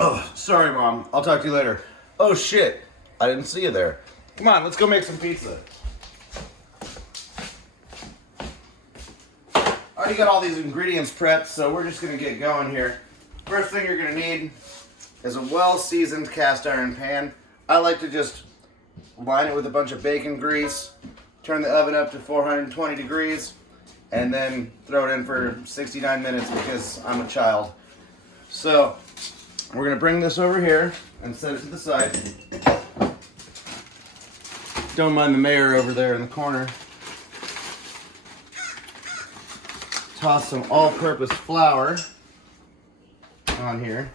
Oh, sorry, Mom. I'll talk to you later. Oh, shit. I didn't see you there. Come on, let's go make some pizza. I already got all these ingredients prepped, so we're just going to get going here. First thing you're going to need is a well-seasoned cast iron pan. I like to just line it with a bunch of bacon grease, turn the oven up to 420 degrees, and then throw it in for 69 minutes because I'm a child. So, we're going to bring this over here and set it to the side. Don't mind the mayor over there in the corner. Toss some all-purpose flour on here.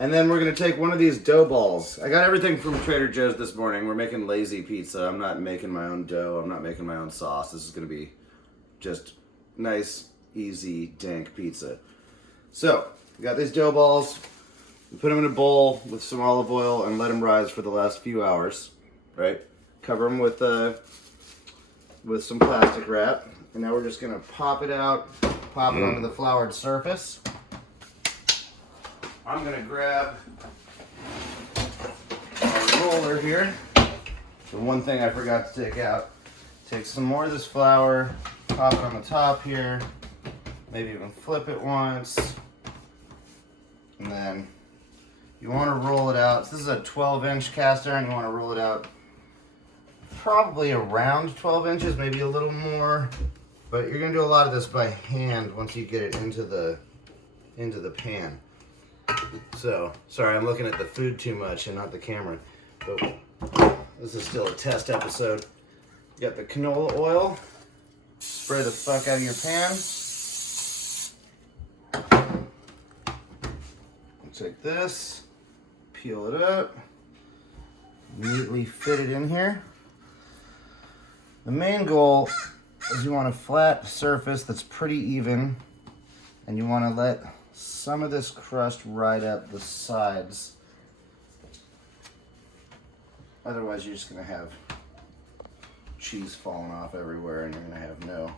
And then we're going to take one of these dough balls. I got everything from Trader Joe's this morning. We're making lazy pizza. I'm not making my own dough. I'm not making my own sauce. This is going to be just nice, easy, dank pizza. So, we got these dough balls. We put them in a bowl with some olive oil and let them rise for the last few hours, right? Cover them with some plastic wrap. And now we're just going to pop it out, pop it onto the floured surface. I'm going to grab our roller here. The one thing I forgot to take out. Take some more of this flour, pop it on the top here, maybe even flip it once. And then you want to roll it out. So this is a 12-inch cast iron. You want to roll it out probably around 12 inches, maybe a little more. But you're going to do a lot of this by hand once you get it into the pan. So, sorry, I'm looking at the food too much and not the camera. But this is still a test episode. You got the canola oil. Spray the fuck out of your pan. Take this, peel it up, neatly fit it in here. The main goal is you want a flat surface that's pretty even, and you want to let some of this crust ride up the sides. Otherwise, you're just going to have cheese falling off everywhere, and you're going to have no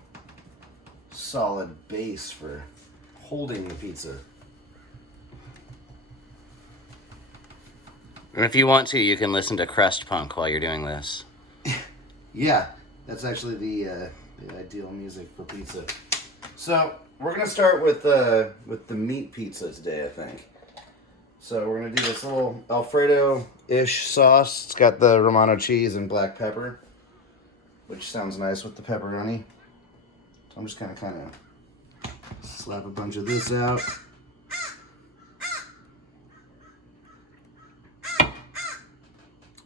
solid base for holding the pizza. And if you want to, you can listen to Crust Punk while you're doing this. Yeah, that's actually the ideal music for pizza. So we're gonna start with the meat pizza today, I think. So we're gonna do this little Alfredo-ish sauce. It's got the Romano cheese and black pepper, which sounds nice with the pepperoni. So I'm just gonna kind of slap a bunch of this out.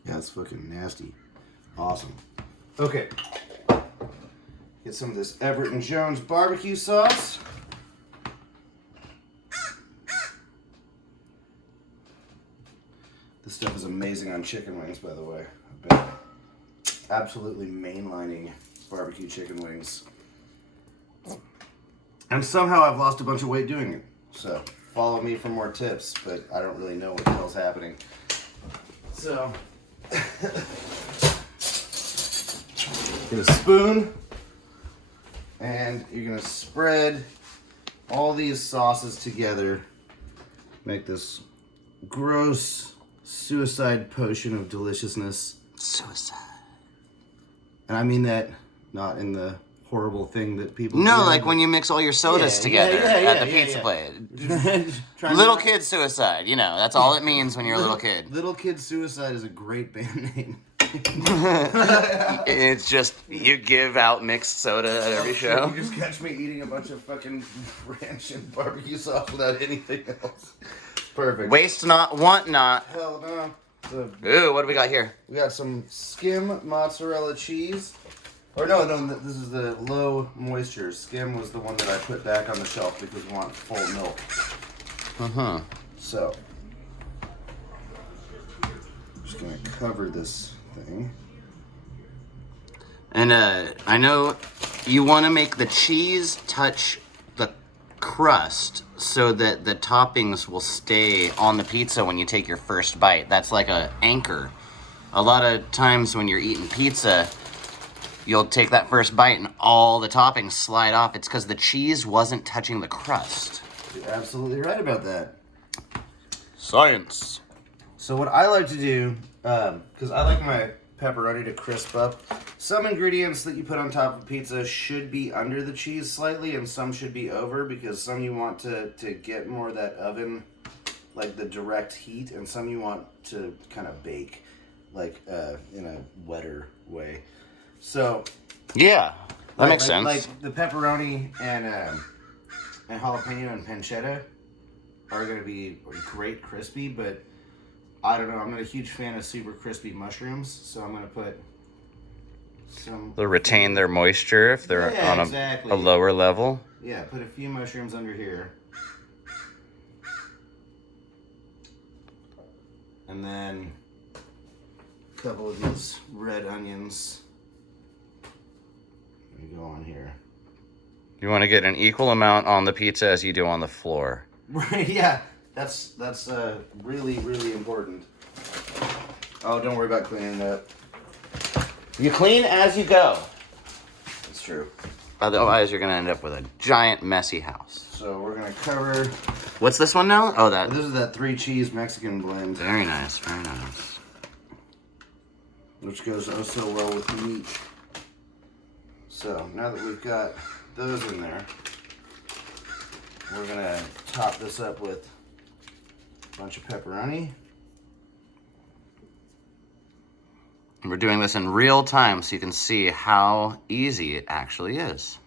Yeah, it's fucking nasty. Awesome. Okay. Get some of this Everett and Jones barbecue sauce. This stuff is amazing on chicken wings, by the way. I've been absolutely mainlining barbecue chicken wings. And somehow I've lost a bunch of weight doing it. So follow me for more tips, but I don't really know what the hell's happening. So get a spoon, and you're gonna spread all these sauces together. Make this gross suicide potion of deliciousness. Suicide. And I mean that not in the horrible thing that people No, do, like when you mix all your sodas together at the pizza place. Little kid suicide, you know, that's all it means when you're a little kid. Little Kid Suicide is a great band name. It's just, you give out mixed soda at every show. You just catch me eating a bunch of fucking ranch and barbecue sauce without anything else. Perfect. Waste not, want not. Hell no. So, Ooh, what do we got here? we got some skim mozzarella cheese. Or no, this is the low moisture. Skim was the one that I put back on the shelf because we want full milk. Uh-huh. So, I'm just going to cover this thing. And I know you want to make the cheese touch the crust so that the toppings will stay on the pizza when you take your first bite. That's like an anchor. A lot of times when you're eating pizza, you'll take that first bite and all the toppings slide off. It's because the cheese wasn't touching the crust. You're absolutely right about that. Science. So what I like to do, because I like my pepperoni to crisp up, some ingredients that you put on top of pizza should be under the cheese slightly, and some should be over, because some you want to get more of that oven, like the direct heat, and some you want to kind of bake, like in a wetter way. So yeah, that makes sense. Like the pepperoni and jalapeno and pancetta are going to be great crispy, but I don't know. I'm not a huge fan of super crispy mushrooms, so I'm going to put some... They'll retain their moisture if they're on a lower level. Yeah, put a few mushrooms under here. And then a couple of these red onions. Go on here. You want to get an equal amount on the pizza as you do on the floor. Right, yeah. That's really, really important. Oh, don't worry about cleaning it up. You clean as you go. That's true. Otherwise, you're going to end up with a giant, messy house. So we're going to cover... What's this one now? Oh, that... This is that 3-cheese Mexican blend. Very nice, very nice. Which goes oh so well with meat. So, now that we've got those in there, we're going to top this up with a bunch of pepperoni. And we're doing this in real time so you can see how easy it actually is.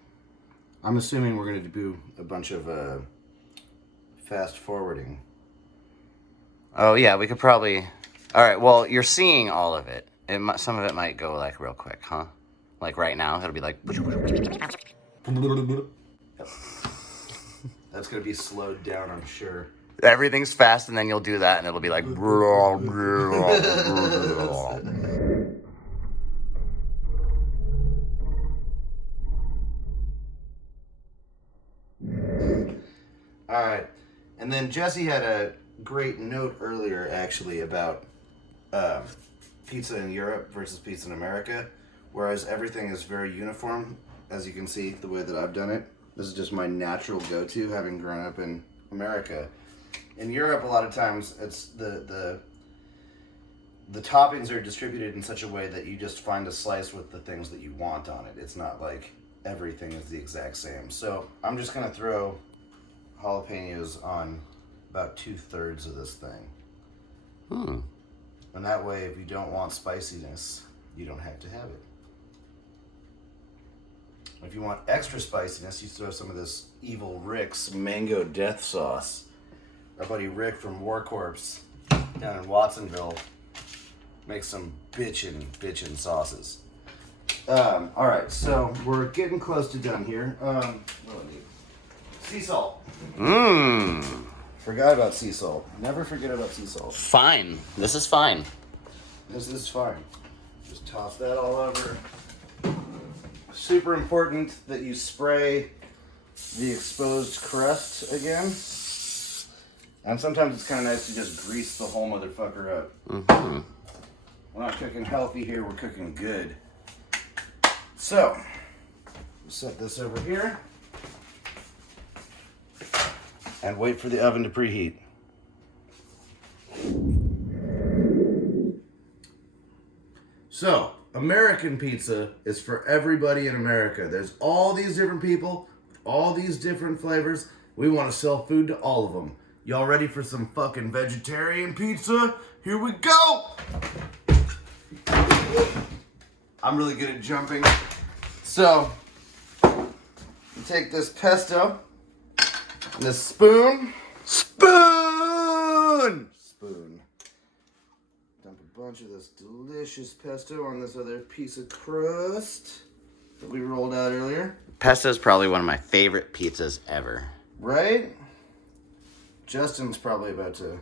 I'm assuming we're going to do a bunch of fast forwarding. Oh, yeah, we could probably... All right, well, you're seeing all of it. Some of it might go, like, real quick, huh? Like, right now, it'll be like... That's going to be slowed down, I'm sure. Everything's fast, and then you'll do that, and it'll be like... All right. And then Jesse had a great note earlier, actually, about pizza in Europe versus pizza in America, whereas everything is very uniform, as you can see, the way that I've done it. This is just my natural go-to, having grown up in America. In Europe, a lot of times, it's the toppings are distributed in such a way that you just find a slice with the things that you want on it. It's not like everything is the exact same. So I'm just going to throw jalapenos on about 2/3 of this thing. And that way, if you don't want spiciness, you don't have to have it. If you want extra spiciness, you throw some of this Evil Rick's mango death sauce. Our buddy Rick from War Corpse down in Watsonville makes some bitchin' sauces. All right, so we're getting close to done here. What do I need? Sea salt. Forgot about sea salt. Never forget about sea salt. Fine. This is fine. This is fine. Just toss that all over. Super important that you spray the exposed crust again. And sometimes it's kind of nice to just grease the whole motherfucker up. We're not cooking healthy here, we're cooking good. So, we'll set this over here. And wait for the oven to preheat. So, American pizza is for everybody in America. There's all these different people, all these different flavors. We want to sell food to all of them. Y'all ready for some fucking vegetarian pizza? Here we go! I'm really good at jumping. So, you take this pesto, and this spoon. Spoon! Dump a bunch of this delicious pesto on this other piece of crust that we rolled out earlier. Pesto is probably one of my favorite pizzas ever. Right? Justin's probably about to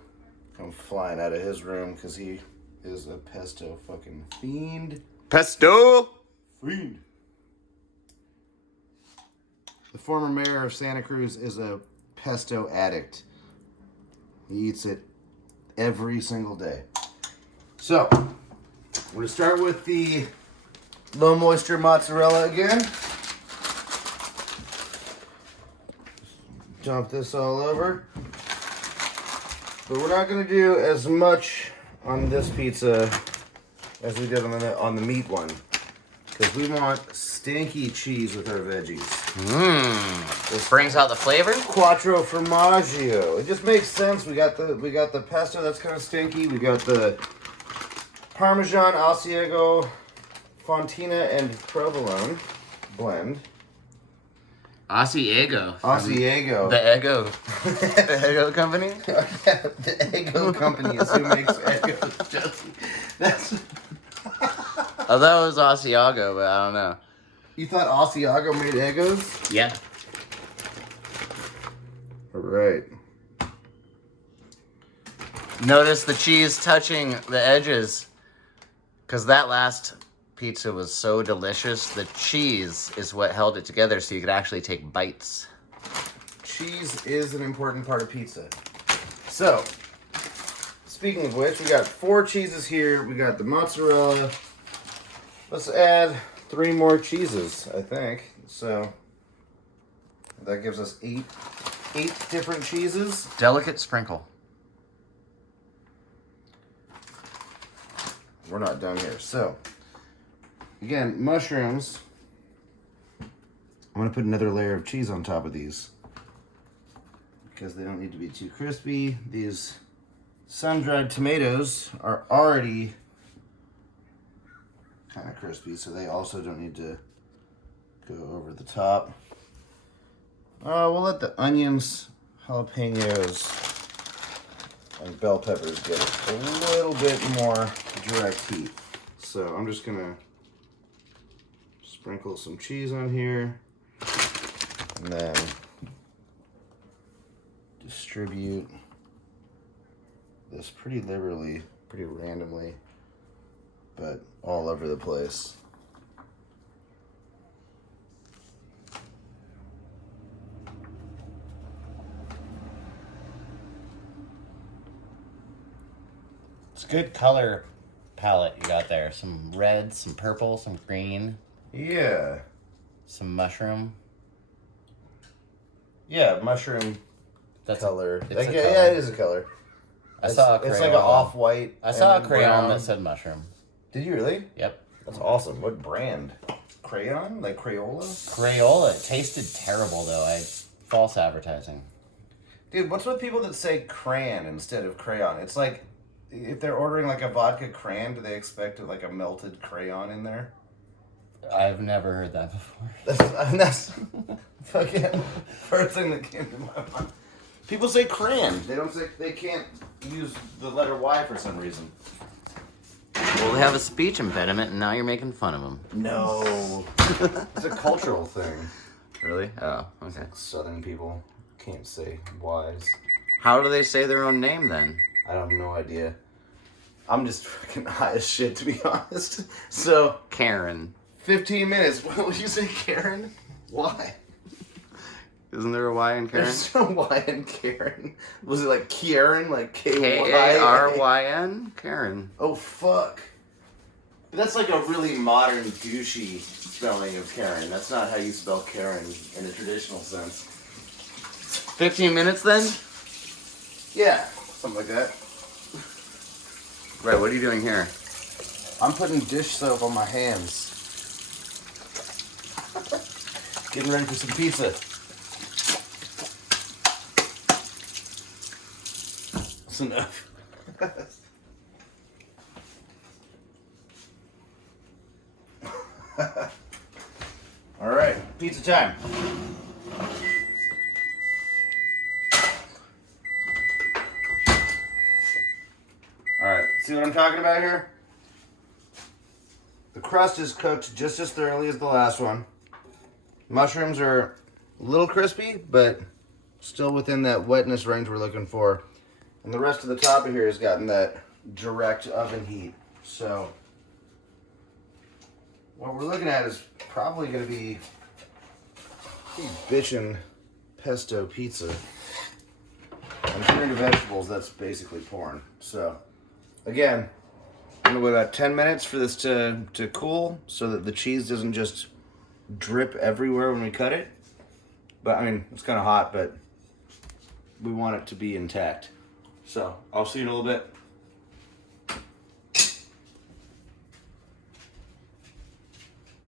come flying out of his room because he is a pesto fucking fiend. Pesto! Fiend. The former mayor of Santa Cruz is a pesto addict. He eats it every single day. So, I'm gonna start with the low moisture mozzarella again. Dump this all over. But we're not gonna do as much on this pizza as we did on the meat one, because we want stinky cheese with our veggies. This brings out the flavor. Quattro formaggio. It just makes sense. We got the pesto that's kind of stinky. We got the Parmesan, Asiago, Fontina, and Provolone blend. Asiago. Asiago. The Eggo. The Eggo company? The Eggo company is who makes Eggos, Jesse. That's... I thought it was Asiago, but I don't know. You thought Asiago made Eggos? Yeah. Alright. Notice the cheese touching the edges. Because that last pizza was so delicious. The cheese is what held it together so you could actually take bites. Cheese is an important part of pizza. So, speaking of which, we got 4 cheeses here. We got the mozzarella. Let's add 3 more cheeses, I think. So, that gives us 8 different cheeses. Delicate sprinkle. We're not done here. So, again, mushrooms. I'm going to put another layer of cheese on top of these, because they don't need to be too crispy. These sun-dried tomatoes are already kind of crispy, so they also don't need to go over the top. We'll let the onions, jalapenos, and bell peppers get a little bit more direct heat. So I'm just gonna sprinkle some cheese on here, and then distribute this pretty liberally, pretty randomly, but all over the place. It's a good color palette you got there. Some red, some purple, some green. Yeah. Some mushroom. Yeah, mushroom color. It's a color. Yeah, it is a color. I saw a crayon. It's like an off-white. I saw a crayon brown. that said mushroom. Did you really? Yep. That's awesome. What brand? Crayon? Like Crayola? Crayola. It tasted terrible though. False advertising. Dude, what's with people that say crayon instead of crayon? It's like, if they're ordering like a vodka crayon, do they expect like a melted crayon in there? I've never heard that before. That's fucking first thing that came to my mind. People say crayon. They can't use the letter Y for some reason. Well, they have a speech impediment, and now you're making fun of them. No. It's a cultural thing. Really? Oh, okay. Southern people can't say Y's. How do they say their own name then? I have no idea. I'm just freaking high as shit, to be honest. So, Karen. 15 minutes. What would you say, Karen? Why? Isn't there a Y in Karen? There's no Y in Karen. Was it like Karen? Like Karyn? Karen. Oh, fuck. That's like a really modern, douchey spelling of Karen. That's not how you spell Karen in a traditional sense. 15 minutes then? Yeah, something like that. Right, what are you doing here? I'm putting dish soap on my hands. Getting ready for some pizza. That's enough. All right, pizza time. All right, see what I'm talking about here? The crust is cooked just as thoroughly as the last one. Mushrooms are a little crispy, but still within that wetness range we're looking for. And the rest of the top of here has gotten that direct oven heat. So what we're looking at is probably going to be a bitchin' pesto pizza. And if you're into vegetables, that's basically porn. So again, gonna wait about 10 minutes for this to cool so that the cheese doesn't just drip everywhere when we cut it. But I mean, it's kind of hot, but we want it to be intact. So I'll see you in a little bit.